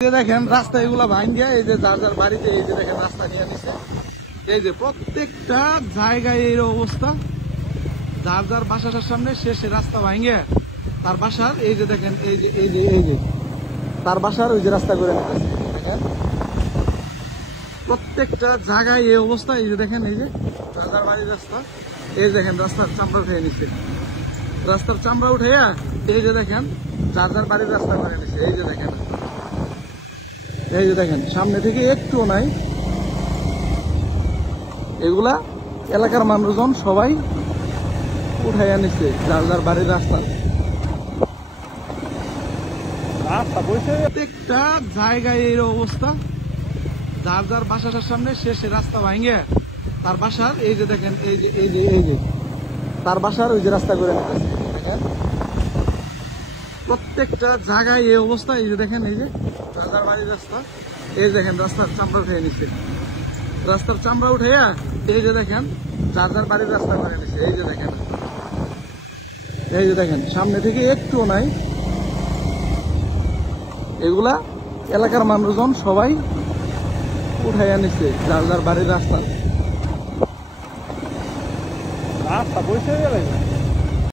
দেখেন রাস্তা এগুলা ভাঙ্গিয়া এই যে যার যার বাড়িতে এই যে দেখেন রাস্তা নিয়ে নিছে। এই যে প্রত্যেকটা জায়গায় এই অবস্থা, যার যার বাসাটার সামনে সে রাস্তা ভাঙ্গিয়া তার বাসার এই যে দেখেন এই যে তার বাসার ওই যে রাস্তা করে নিতেছে। দেখেন প্রত্যেকটা জায়গায় এই অবস্থা। এই যে দেখেন এই যে যার যার বাড়ির রাস্তা, এই দেখেন রাস্তার চামড়া উঠে নিচ্ছে, রাস্তার চামড়া উঠাইয়া এই যে দেখেন যার যার বাড়ির রাস্তা করে নিচ্ছে। এই যে দেখেন, এই যে দেখেন সামনে থেকে একটুও নাই। এগুলা এলাকার মানুষজন সবাই উঠাইয়া নিচ্ছে যার যার বাড়ির রাস্তা। প্রত্যেকটা জায়গায় এই অবস্থা, যার যার বাসাটার সামনে সে রাস্তা ভাঙ্গে তার বাসার এই যে দেখেন এই যে তার বাসার ওই যে রাস্তা করে নিতেছে। দেখেন প্রত্যেকটা জায়গায় এই অবস্থা। এই যে দেখেন এই যে যার যার বাড়ির রাস্তা, এই দেখেন রাস্তার চামড়া উঠে নিচ্ছে, রাস্তার চামড়া উঠাইয়া এই যে দেখেন যার যার বাড়ির রাস্তা করে নিচ্ছে। এই যে দেখেন, এই যে দেখেন সামনে থেকে একটুও নাই। এগুলা এলাকার মানুষজন সবাই উঠাইয়া নিচ্ছে যার যার বাড়ির রাস্তা।